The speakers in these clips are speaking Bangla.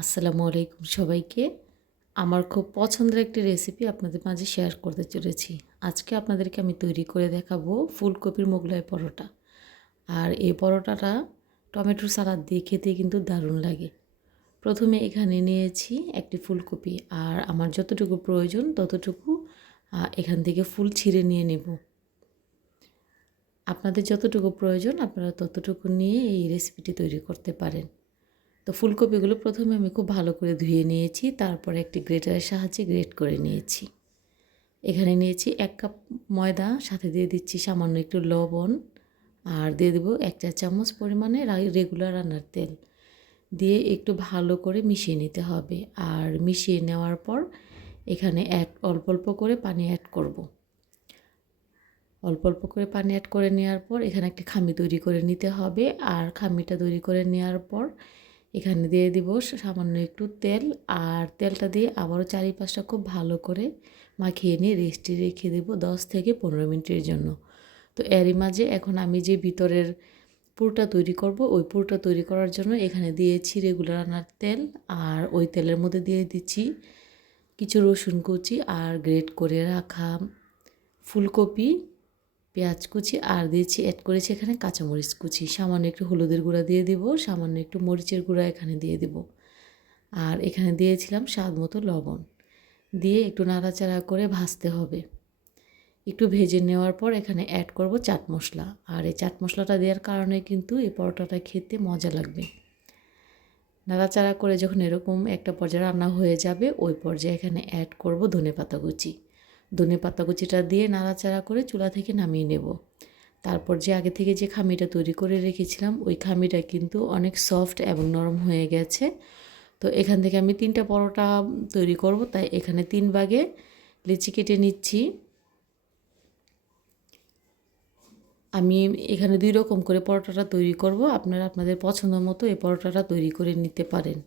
আসসালামু আলাইকুম সবাইকে। আমার খুব পছন্দের একটি রেসিপি আপনাদের মাঝে শেয়ার করতে চলেছি। আজকে আপনাদেরকে আমি তৈরি করে দেখাবো ফুলকপির মোগলাই পরোটা। আর এই পরোটাটা টমেটোর সালাদ দিয়ে খেতে কিন্তু দারুণ লাগে। প্রথমে এখানে নিয়েছি একটি ফুলকপি আর আমার যতটুকু প্রয়োজন ততটুকু এখান থেকে ফুল ছিঁড়ে নিয়ে নেব। আপনাদের যতটুকু প্রয়োজন আপনারা ততটুকু নিয়ে এই রেসিপিটি তৈরি করতে পারেন। তো ফুলকপিগুলো প্রথমে আমি খুব ভালো করে ধুয়ে নিয়েছি, তারপরে একটি গ্রেটারের সাহায্যে গ্রেট করে নিয়েছি এখানে নিয়েছি এক কাপ ময়দা, সাথে দিয়ে দিচ্ছি সামান্য একটু লবণ, আর দিয়ে দেবো এক চা চামচ পরিমাণে রেগুলার রান্নার তেল দিয়ে একটু ভালো করে মিশিয়ে নিতে হবে, আর মিশিয়ে নেওয়ার পর এখানে অ্যাড অল্প অল্প করে পানি অ্যাড করব। অল্প অল্প করে পানি অ্যাড করে নেওয়ার পর এখানে একটি খামি তৈরি করে নিতে হবে, আর খামিটা তৈরি করে নেওয়ার পর এখানে দিয়ে দিব সামান্য একটু তেল আর তেলটা দিয়ে আবারও চারিপাশটা খুব ভালো করে মাখিয়ে নিয়ে রেস্টে রেখে দেবো দশ থেকে পনেরো মিনিটের জন্য। তো এরই মাঝে এখন আমি যে ভিতরের পুরটা তৈরি করব, ওই পুরটা তৈরি করার জন্য এখানে দিয়েছি রেগুলার রান্নার তেল আর ওই তেলের মধ্যে দিয়ে দিচ্ছি কিছু রসুন কুচি আর গ্রেট করে রাখা ফুলকপি পেঁয়াজ কুচি, আর দিয়েছি অ্যাড করেছি এখানে কাঁচামরিচ কুচি। সামান্য একটু হলুদের গুঁড়া দিয়ে দিব, সামান্য একটু মরিচের গুঁড়া এখানে দিয়ে দিব। আর এখানে দিয়েছিলাম স্বাদ মতো লবণ। দিয়ে একটু নাড়াচাড়া করে ভাজতে হবে। একটু ভেজে নেওয়ার পর এখানে অ্যাড করব চাট মশলা। আর এই চাট মশলাটা দেওয়ার কারণে কিন্তু এই পরোটাটা খেতে মজা লাগবে। নাড়াচাড়া করে যখন এরকম একটা পর্যায়ে রান্না হয়ে যাবে, ওই পর্যায়ে এখানে অ্যাড করব ধনে পাতা কুচি। ধনে পাতা কুচিটা দিয়ে নাড়াচাড়া করে চুলা থেকে নামিয়ে নেব। তারপর যে আগে থেকে যে খামিটা তৈরি করে রেখেছিলাম, ওই খামিটা কিন্তু অনেক সফট এবং নরম হয়ে গেছে। তো এখান থেকে আমি তিনটা পরোটা তৈরি করব, তাই এখানে তিন ভাগে লিচি কেটে নিচ্ছি। আমি এখানে দুই রকম করে পরোটাটা তৈরি করব, আপনারা আপনাদের পছন্দ মতো এই পরোটাটা তৈরি করে নিতে পারেন।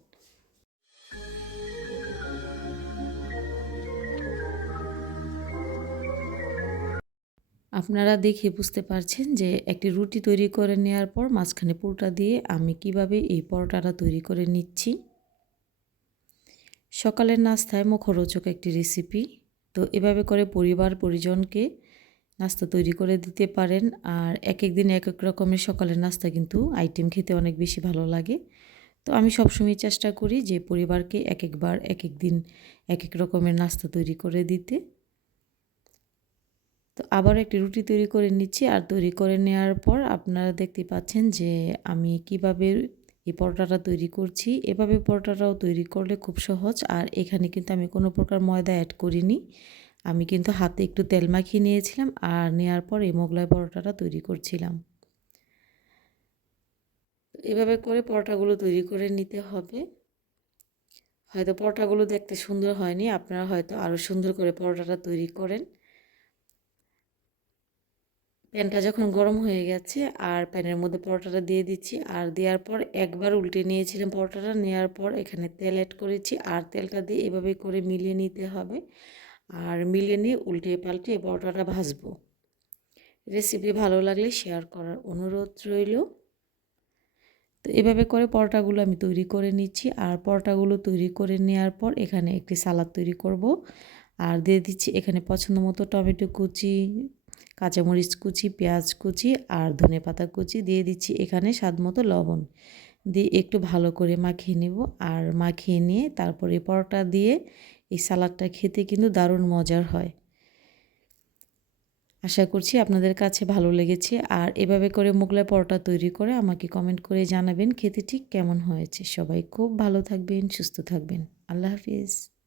আপনারা দেখে বুঝতে পারছেন যে একটি রুটি তৈরি করে নেওয়ার পর মাঝখানে পুরোটা দিয়ে আমি কীভাবে এই পরোটাটা তৈরি করে নিচ্ছি। সকালের নাস্তায় মুখরোচক একটি রেসিপি। তো এভাবে করে পরিবার পরিজনকে নাস্তা তৈরি করে দিতে পারেন আর এক এক দিন এক এক রকমের সকালের নাস্তা কিন্তু আইটেম খেতে অনেক বেশি ভালো লাগে। তো আমি সবসময় চেষ্টা করি যে পরিবারকে এক একবার এক এক দিন এক এক রকমের নাস্তা তৈরি করে দিতে। তো আবার একটি রুটি তৈরি করে নিচ্ছি। আর তৈরি করে নেওয়ার পর আপনারা দেখতে পাচ্ছেন যে আমি কীভাবে এই পরোটাটা তৈরি করছি। এভাবে পরোটাটাও তৈরি করলে খুব সহজ। আর এখানে কিন্তু আমি কোনো প্রকার ময়দা অ্যাড করিনি। আমি কিন্তু হাতে একটু তেল মাখিয়ে নিয়েছিলাম আর নেওয়ার পর এই মোগলাই পরোটাটা তৈরি করছিলাম। এভাবে করে পরোটাগুলো তৈরি করে নিতে হবে। হয়তো পরোটাগুলো দেখতে সুন্দর হয়নি। আপনারা হয়তো আরও সুন্দর করে পরোটাটা তৈরি করেন। প্যানটা যখন গরম হয়ে গেছে আর প্যানের মধ্যে পরোটাটা দিয়ে দিচ্ছি, আর দেওয়ার পর একবার উল্টে নিয়েছিলাম পরোটাটা, নেওয়ার পর এখানে তেল অ্যাড করেছি, আর তেলটা দিয়ে এভাবে করে মিলিয়ে নিতে হবে। আর মিলিয়ে নিয়ে উল্টে পাল্টে পরোটাটা ভাজবো। রেসিপি ভালো লাগলে শেয়ার করার অনুরোধ রইল। তো এভাবে করে পরোটাগুলো আমি তৈরি করে নিচ্ছি, আর পরোটাগুলো তৈরি করে নেওয়ার পর এখানে একটি সালাদ তৈরি করব। আর দিয়ে দিচ্ছি এখানে পছন্দ মতো টমেটো কুচি কাঁচামরিচ কুচি, পেঁয়াজ কুচি আর ধনে পাতা কুচি দিয়ে দিচ্ছি এখানে স্বাদ মতো লবণ। দিয়ে একটু ভালো করে মাখিয়ে নেব আর মাখিয়ে নিয়ে তারপরে পরোটা দিয়ে এই সালাদটা খেতে কিন্তু দারুণ মজার হয়। আশা করছি আপনাদের কাছে ভালো লেগেছে আর এভাবে করে মোগলাই পরোটা তৈরি করে আমাকে কমেন্ট করে জানাবেন খেতে ঠিক কেমন হয়েছে। সবাই খুব ভালো থাকবেন, সুস্থ থাকবেন। আল্লাহ হাফিজ।